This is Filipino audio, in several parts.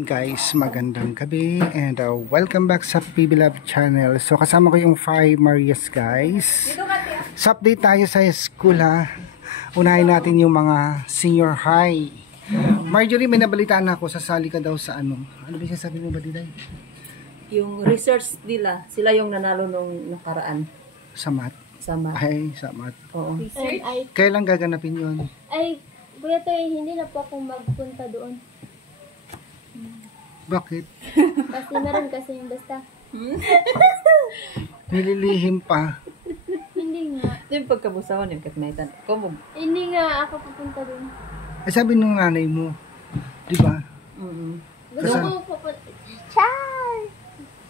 Guys, magandang gabi and welcome back sa PB Love channel. So kasama ko yung 5 Marias guys. Sa update tayo sa school ha. Unahin natin yung mga senior high. Marjorie, may nabalitaan ako, sasali ka daw sa ano. Ano ba sabi mo ba Diday? Yung research nila, sila yung nanalo nung nakaraan. Sa math? Sa math. Ay, sa math. Oo. Kailan gaganapin yun? Ay, kuya Toy, hindi na po akong magpunta doon. Bakit? Kasi meron kasi yung basta. Nililihim pa. Hindi nga. Yung pagkabusawan yung katmaitan. Kumog. Hindi nga ako pupunta doon. Ay sabi nung nanay mo, di ba? Gusto ko pupunta. Char!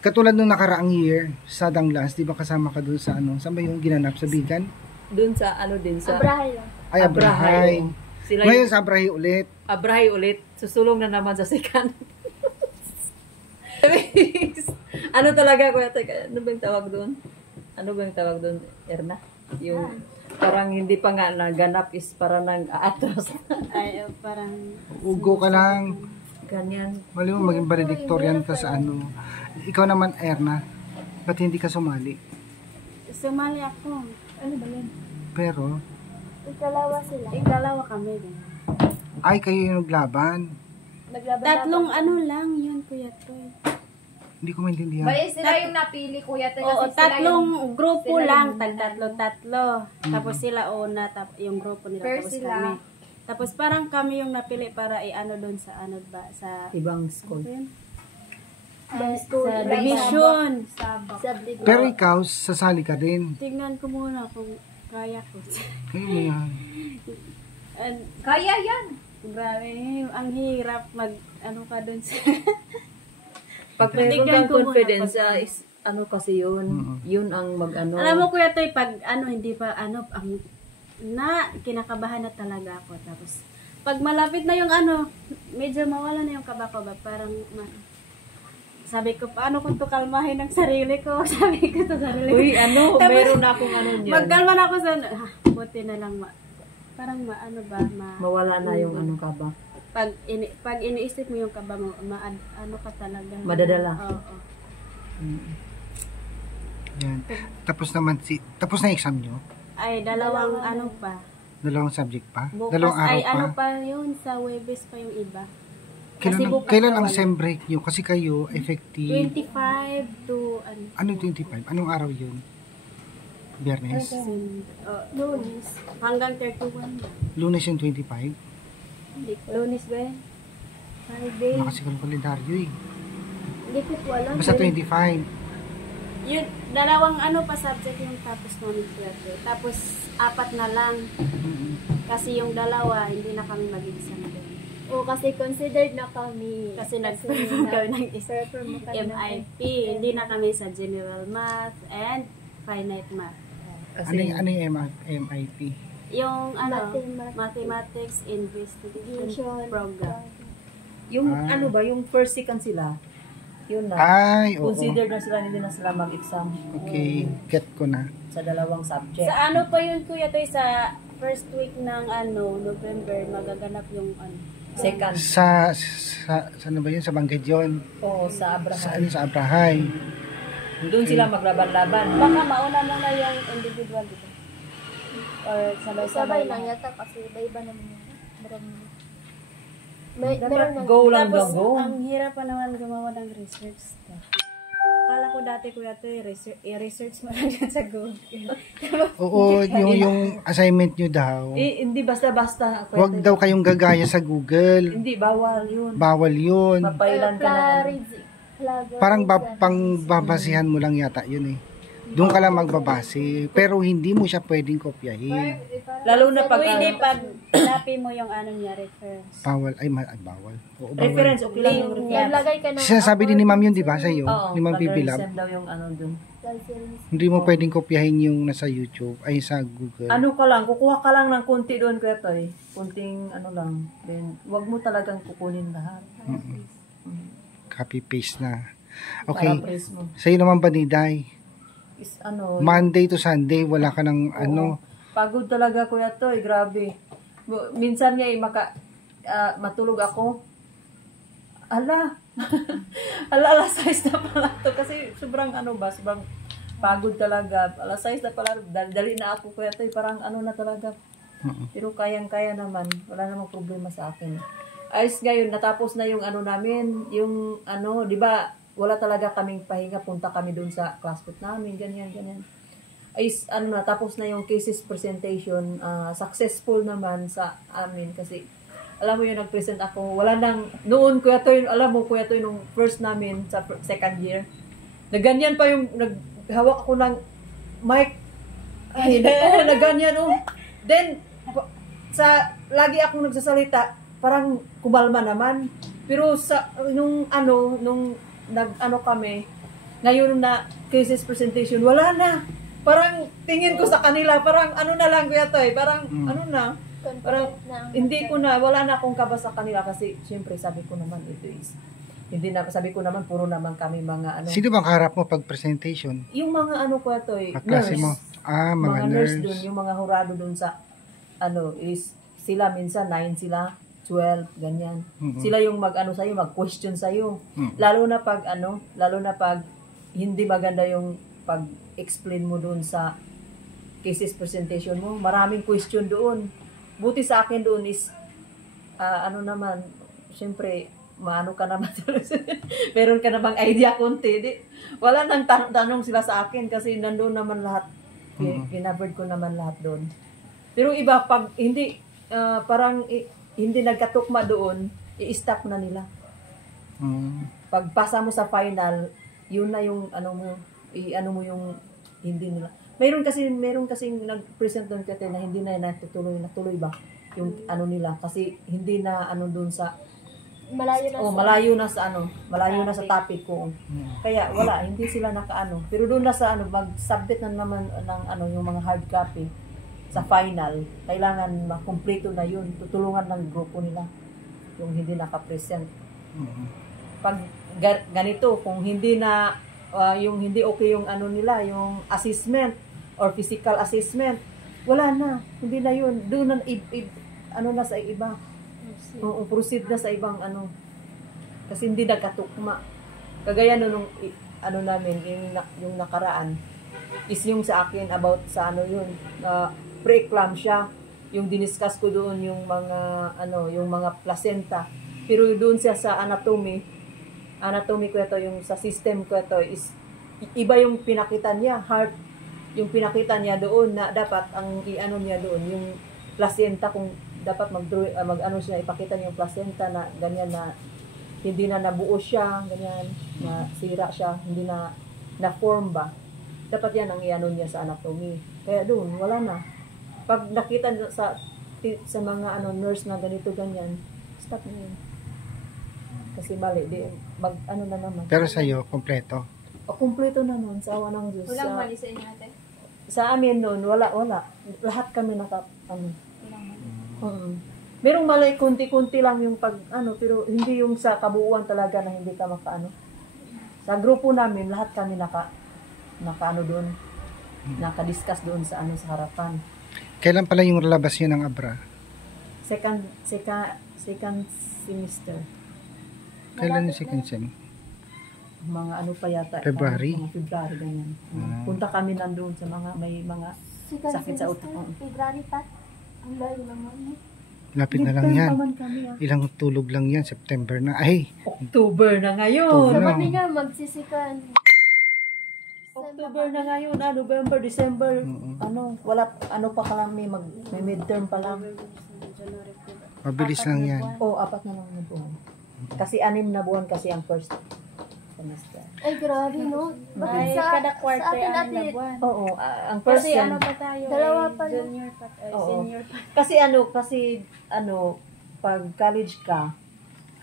Katulad nung nakaraang year sa Danglas, di ba kasama ka doon sa ano? Saan ba yung ginanap? Sa Bigan? Doon sa ano din sa Abrahay lang. Ay, Abrahay. Sila Ngayon yung sa Abrahay ulit. Abrahay ulit. Susulong na naman sa second. Ano talaga kuya? Ano ba yung tawag doon? Ano ba yung tawag doon, Erna? Yung parang hindi pa nga naganap is parang nang-aatras. Ay, parang... Ugo ka lang. Ganyan. Mali mo maging valedictorian ka sa ano. Ikaw naman, Erna. Ba't hindi ka sumali? Sumali ako. Ano ba yun? Pero, Ikalawa sila. Ikalawa kami din. ay kayo yung naglaban. Tatlong ano lang yun, kuya Toy. Hindi ko maintindihan. Baya sila yung napili, kuya. Oo, tatlong grupo sila lang, yung tatlo. Tapos sila una, yung grupo nila, First tapos sila. kami. Tapos parang kami yung napili para i-ano doon sa ano ba, sa Ibang school. sa division. Subdivision. Pero ikaw, sasali ka din. Tignan ko muna kung kaya ko. Kayo mo yan. And, Kaya yan. grabe, ang hirap mag, ano ka doon sa... Pag meron Tignan kang ko muna confidence, pag- is, ano kasi yun, yun ang mag-ano. Alam mo kuya Toy, pag ano, hindi pa ano, kinakabahan na talaga ako. Tapos, pag malapit na yung ano, medyo mawala na yung kaba ko ba, parang, sabi ko, paano kung to kalmahin ng sarili ko? Sabi ko to sarili ko. Uy, ano, Tapos, meron na akong ano niyan. magkalma na ako sa, buti na lang, parang ano ba, Mawala na yung ano ka ba. pag iniisip mo yung kaba mo, ano ka talaga. Madadala. Oo. Yan. Tapos na exam nyo? Ay, dalawang ano pa. Dalawang subject pa? Bukas Dalawang araw ay pa? ano pa yun, sa Webes pa yung iba. Kailan, kailan ang sem break nyo? Kasi kayo, effective... 25 to ano. Anong 25? Anong araw yun? Biyernes? Lunes. Hanggang 31. Lunes yung 25? Lunes ba? Friday. Wala kasi kang kalendaryo eh. Hindi ko po alam. Basta 25. Yun, dalawang ano pa subject yung tapos namin tuwerte. Tapos 4 na lang. Kasi yung dalawa, hindi na kami mag-exam doon. Oo, kasi considered na kami. Kasi nag-perform kami ng perform kami ng MIP. Hindi na kami sa general math and finite math. Ano yung MIP? Yung ano, Mathematics. mathematics investigation Vision. program. Yung ano ba, yung first second sila, yun na. Ay, oo. Consider na sila, hindi na sila mag-exam. Okay, get ko na. Sa dalawang subject. Sa ano pa yun kuya Toy, sa first week ng ano, November, magaganap yung ano. Second. Saan ba yun? Sa Bangged yun? Oo, sa Sa, Abraham. sa Abrahay. Doon sila maglaban-laban. Baka mauna muna yung individual dito. Or Sabay sabay-sabay lang lang. yata kasi iba-iba naman yun. Dapat go lang daw, Tapos, go. ang hirap pa naman gumawa ng research. Akala ko dati kuya to, i-research mo lang yan sa Google. Oo, yung assignment nyo daw. Hindi basta-basta. Huwag daw kayong gagaya sa Google. Hindi, bawal yun. Bawal yun. Papailan ka na. Parang pangbabasihan mo lang yata yun eh. Doon ka lang magbabase. Pero hindi mo siya pwedeng kopyahin. Lalo na pag Pwede pag copy mo yung ano niya, reference. Bawal. Ay, bawal. Oo, bawal. reference, okay lang yung reference. Naglagay ka ng Sinasabi din ni ma'am yun, di ba, sa iyo? Oo, Ni ma'am Pibilab. send daw yung ano dun. Hindi mo pwedeng kopyahin yung nasa YouTube, ay sa Google. Ano ka lang, kukuha ka lang ng konti doon, Kuya Toy. Kunting ano lang. Then, wag mo talagang kukunin lahat. Copy-paste na. Okay. Para praise mo. Sa'yo naman ba, Niday? Is ano, Monday to Sunday, wala ka ng ano. pagod talaga Kuya Toy, grabe. Minsan nga matulog ako. ala, alas 6 na pala to kasi sobrang sobrang pagod talaga. Alas 6 na pala, dali na ako kuya to, parang na talaga. Pero kayang-kaya naman, wala namang problema sa akin. Ayos ngayon, natapos na yung namin, yung di ba, wala talaga kaming pahinga, punta kami doon sa classmate namin, ganyan. Ayos, natapos na yung cases presentation, successful naman sa amin kasi alam mo yung nag-present ako, wala nang, noon kuya to, alam mo kuya to, nung first namin sa second year, naganyan pa yung, naghawak ako ng mic, ay, naganyan, then, lagi akong nagsasalita, parang kumalma naman, pero nung kami, ngayon na cases presentation, wala na, parang tingin ko sa kanila, parang na lang kuya to, parang parang hindi ko na, wala na akong kaba sa kanila kasi syempre sabi ko naman ito is hindi na, sabi ko naman puro naman kami mga Sino bang kaharap mo pag presentation? yung mga ko to Kaklase mo? Mga nurse nurse. dun, yung mga hurado dun sa is sila minsan 9 sila 12 ganyan. Sila yung sa'yo, mag-question sa'yo. Lalo na pag hindi maganda yung pag-explain mo dun sa cases presentation mo, maraming question doon. Buti sa akin doon is, naman, syempre, maano ka naman, meron ka namang idea konti. Wala nang tanong sila sa akin kasi nandoon naman lahat, kinaberd ko naman lahat doon. Pero iba, pag hindi, hindi nagkatukma doon, i-stop na nila. Pag pasa mo sa final, yun na yung, mo yung, hindi nila. Meron kasi nag-present doon kasi na hindi na natuloy ba yung nila kasi hindi na doon sa malayo na sa topic ko. Kaya wala, hindi sila pero doon na sa mag-submit na naman ng yung mga hard copy sa final, kailangan makumpleto na yun, tutulungan ng grupo nila yung hindi naka-present. Pag ganito, kung hindi na yung hindi okay yung nila, yung assessment or physical assessment, wala na, hindi na yun, doon na na sa iba, proceed na sa ibang kasi hindi nagkatukma. Kagaya nung namin, yung nakaraan, is yung sa akin about sa yun, pre-eclampsia, yung diniscuss ko doon yung mga placenta, pero doon siya sa anatomy ko ito, yung sa system ko ito is iba yung pinakita niya, heart, yung pinakita niya doon na dapat ang niya doon, yung placenta, kung dapat siya, ipakita niya yung placenta na ganyan na hindi na nabuo siya, ganyan, na sira siya, hindi na na-form ba. Dapat yan ang niya sa anatomy. Kaya doon, wala na. Pag nakita sa mga nurse na ganito, ganyan, stop na yun. Kasi mali, na naman. Pero sa'yo, kompleto? Kumpleto naman, sa awa ng Diyos. Walang mali sa inyo natin? Sa amin noon, wala. Lahat kami merong mali, kunti-kunti lang yung pero hindi yung sa kabuuan talaga na hindi ka Sa grupo namin, lahat kami doon, naka-discuss doon sa sa harapan. Kailan pala yung labas yun ng Abra? Second semester. Kailan yung second sem? Mga pa yata. February? Mga February, ganyan. Punta kami nandoon sa may mga sakit sa utak. February pa. Ang layo naman. Lapit na lang yan. Kami, Ilang tulog lang yan, September na. Ay! October na ngayon. October. Sa kami nga, magsisikan. October na ngayon, November, December, wala, pa ka lang, may midterm pa lang. Mabilis lang yan. 4 na lang na buwan. Kasi 6 na buwan kasi ang first semester. Ay, grabe, no? Ay, Bakit kada quarter atin ang natin? buwan. Oo, ang first Kasi sem. pa tayo? Dalawa pa lang. Junior pa tayo, Oo. senior pa. Kasi pag college ka,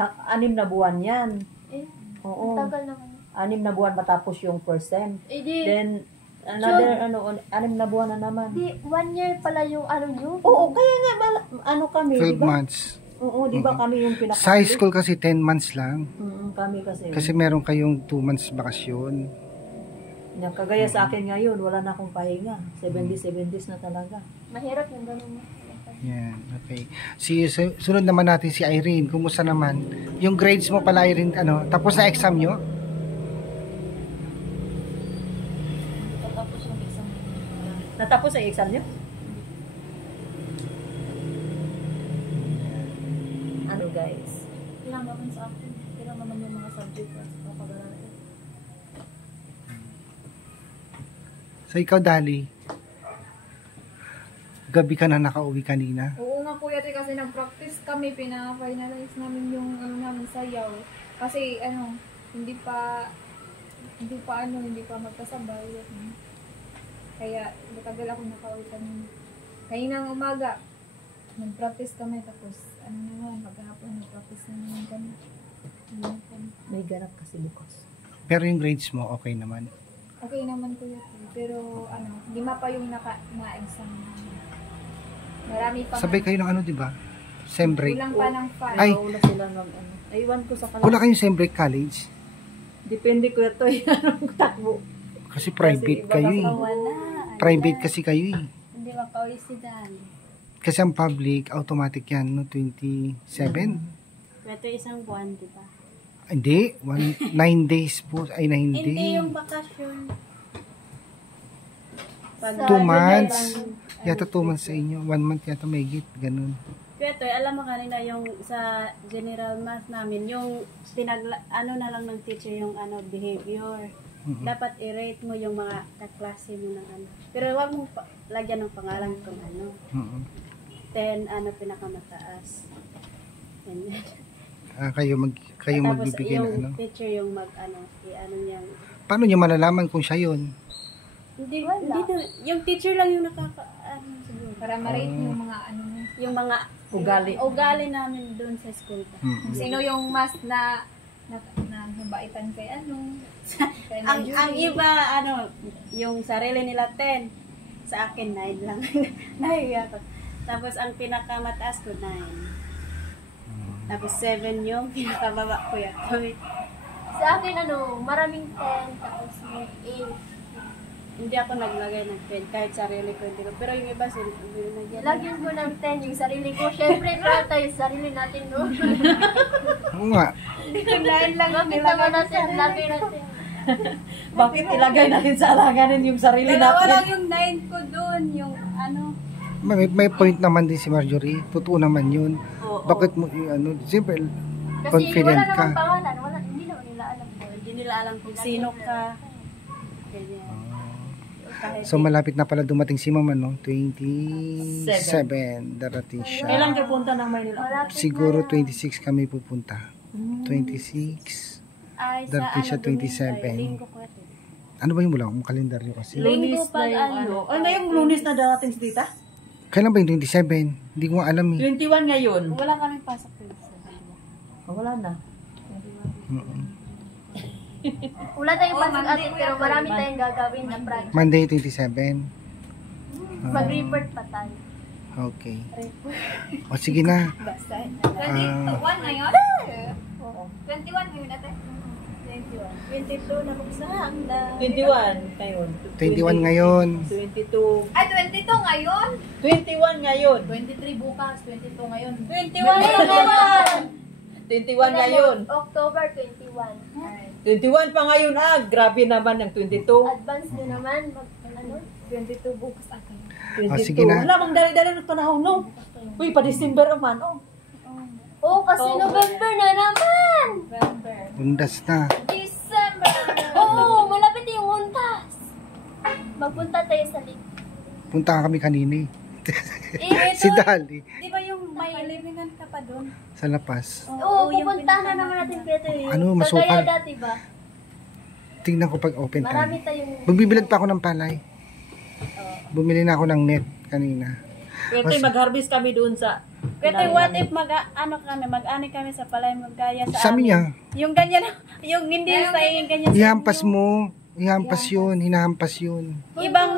6 na buwan yan. Eh, Oo. ang tagal naman. 6 na buwan matapos yung first sem. Eh, di, Then, another, 6 na buwan na naman. di, 1 year pala yung nyo? Oo, kaya nga, kami, 12 diba? months. Oo, diba kami yung pinaka- Sa high school kasi 10 months lang. Kami kasi. Kasi meron kayong 2 months bakasyon. Kagaya sa akin ngayon, wala na akong pahinga. 70 days na talaga. Mahirap yung ganun. Yan, okay. Sunod naman natin si Irene. Kumusta naman? Yung grades mo pala, Irene, ano, tapos na exam nyo? Natapos yung exam. Natapos ang exam niyo? Ano guys? Ilang naman sa akin. Ilang naman yung mga subject na papag-aralan. So ikaw, Dali, gabi ka na nakauwi kanina? Oo nga kuya, kasi nag-practice kami, pina-finalize namin yung namin sayaw. Kasi hindi pa magkasabay. Kaya matagal ako nakauwi kanina. Kaninang umaga, nag-practice kami, tapos maghapon nag-practice namin kami. May ganap kasi bukas. Pero yung grades mo, okay naman? Okay naman kuya, pero lima pa yung na-exam namin. Marami pa. Sabay kayo ng ano, di ba? Sem break. Kulang pa ng 5. Ay. Wala sila ng ano. Aywan ko sa Wala kayong sem break college? Depende ko ito anong takbo. Kasi private iba kayo kasi eh. Wala. Private kasi kayo eh. Hindi makauwi si Dan. Kasi ang public, automatic yan, no? 27? Ito isang buwan, di ba? Hindi, 9 days po. Ay, 9 days. Hindi yung bakasyon. 2 months. Yata 2 months sa inyo. 1 month yata may git. Ganun. Pero alam mo kanina yung sa general math namin, yung ano na lang ng teacher yung behavior. Dapat i-rate mo yung mga kaklase mo ng ano. Pero wag mo lagyan ng pangalan kung ano. 10 pinakamataas. Ganyan. Kayo Tapos magbibigay yung ng ano. teacher yung i-ano niya. Paano nyo malalaman kung siya yun? Hindi yung teacher lang yung siguro. Para ma-rate yung mga Yung mga ugali namin doon sa school pa. sino yung mas na mabaitan kay kay Ang iba yung sarili nila 10, sa akin 9 lang. Nahiya ko. Tapos ang pinakamataas ko 9. Tapos 7 yung pinakababa ko yan. Sa akin, maraming 10, tapos may 8. Hindi ako naglagay ng 10 kahit sarili ko hindi ko. Pero yung iba Lagyan ko ng 10 yung sarili ko. Siyempre, para tayo sarili natin, no? Oo nga. Dahil lang nilagay natin, lagay natin. Bakit ilagay natin sa alanganin yung sarili Dalawa natin? lang yung 9 ko doon. Yung May point naman din si Marjorie. Totoo naman yun. Oo. Bakit mo siyempre, Kasi confident wala ka. namang pangalan. Hindi naman nila alam ko. Hindi nila alam kung sino ka. Ganyan. Kahit So malapit na pala dumating si Mama, no? 27 darating siya. Kailan kayo punta ng Maynila? Malapit Siguro na. 26 kami pupunta. 26. ay sa Darating siya Domingo, 27. ay, linggo ko ito. Ano ba yung wala akong kalendaryo kasi? Lunis Linggo na pag yung ano. Ay, ngayong lunis na darating si tita? Kailan ba yung 27? Hindi ko nga alam eh. 21 ngayon. Wala kaming pasok dito sa Oh, wala na. Wala tayong pasok ate, pero marami tayong gagawin na project. Monday 27. Mag-report pa tayo. Okay. O sige na. 21 ngayon? 21 ngayon natin. 22 na buksan. 21 ngayon. 21 ngayon. 22. Ay, 22 ngayon? 21 ngayon. 23 bukas, 22 ngayon. 21 na naman! 21 ngayon. October 21. 21 pa ngayon Grabe naman ang 22. Advance nyo naman. 22 bukas ako. 22. sige na. Wala mang dali-dali ng panahon, no? Uy, pa December naman, oh. Oh, kasi November na naman! November. Bundas na. December! Oo, malapit yung untas. Magpunta tayo sa lake. Punta kami kanina eh. Si Dali. Di ba yung may livingan ka pa doon? Sa Lapas. Oo, pupunta na naman natin Peter. Ano, masukal? Kagaya dati ba? Tingnan ko pag open Marami time. tayong... Magbibilad pa ako ng palay. Bumili na ako ng net kanina. Pero tayo, mag-harvest kami doon sa... Pero what if mag-ani kami sa palay magkaya Sa amin niya. Yung ganyan, yung hindi sa yung ganyan. Ihampas mo. Ihampas yun. Hinahampas yun. Ibang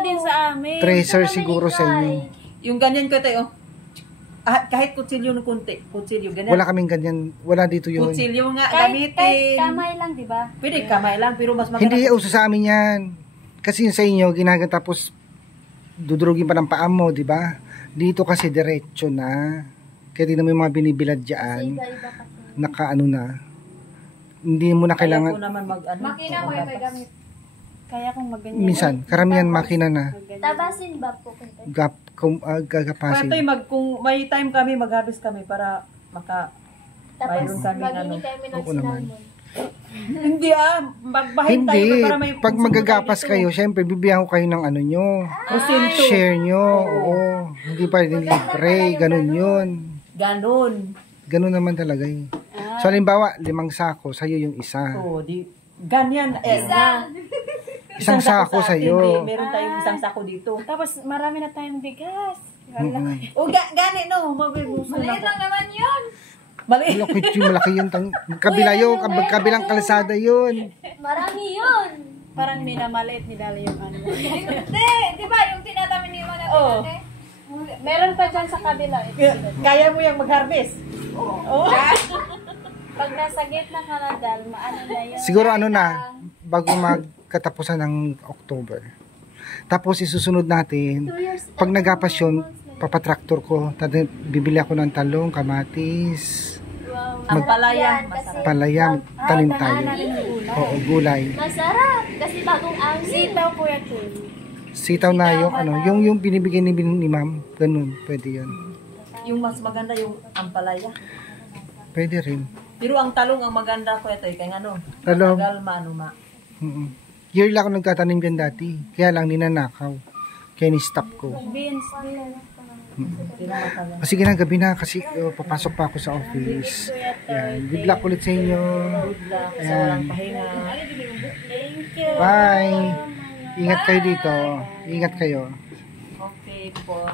din sa amin. Treasure siguro sa inyo. Yung ganyan ko tayo, kahit kutsilyo ng kunti. Kutsilyo, ganyan. Wala kaming ganyan. Wala dito yun. Kutsilyo nga, Kahit gamitin. kamay lang, di ba? Pwede kamay lang, pero mas maganda. Hindi uso sa amin yan. Kasi yung sa inyo, ginagan tapos dudurugin pa ng paa mo, di ba? Dito kasi diretso na. Kaya di naman yung mga binibilad dyan. Iba-iba kasi. Nakaano na. Hindi mo na Kaya kailangan. ko naman mag-ano. Makina ko yung may gamit. Kaya kung maganyan. Minsan, karamihan makina na. Maganyan. Tabasin ba po kunti? Gagapasin. Kaya kung may time kami, mag-harvest kami para Tapos mayroon kami maghingi kami ng Oo naman. sinalmon. Hindi magbahin tayo Hindi. para may Pag magagapas kayo, syempre, bibigyan ko kayo ng ano nyo. Porsyento. Share nyo. Oo. Hindi pa rin libre. Ganun yun. Ganon. Ganun naman talaga eh. So, halimbawa, 5 sako, sa'yo yung isa. Oo, ganyan. Isang sako sa atin, sa'yo. meron tayong isang sako dito. Tapos marami na tayong bigas. Wala. O gani no, mabibuso na Maliit po. lang naman yun. Mali. Malaki yun. Kabila yun. Kabilang kalsada yun. Marami yun. Parang minamaliit ni Dali yung ano. Hindi, di ba yung tinatamin ni Mana Oo. natin? Meron pa dyan sa kabila. Kaya mo yung mag-harvest. Oo. Pag nasa gitna ka na, Dal, maano na yun. Siguro ano na, bago magkatapusan ng October. Tapos isusunod natin, 2 years. pag nagapas yun, papatraktor ko. Bibili ako ng talong, kamatis, Wow. Ang palaya, Yan, masarap. kasi palaya, tanim tayo. Natin yung gulay. Oo, gulay. masarap. Kasi bagong angin. Sitaw, Kuya Tim. Sitaw na yung ano, yung binibigay ni ma'am, ganun, pwede yun. Yung mas maganda yung ampalaya. Pwede rin. Pero ang talong ang maganda ko ito, kaya ano, Talong. tagal maano ma. Year lang ako nagtatanim dyan dati. Kaya lang ninanakaw. Kaya ni-stop ko. Beans. Hindi na matagal. Kasi gabi na kasi papasok pa ako sa office. Yan. Good luck ulit sa inyo. Good luck sa walang pahinga. Thank you. Bye. Ingat kayo dito. Ingat kayo. Okay po.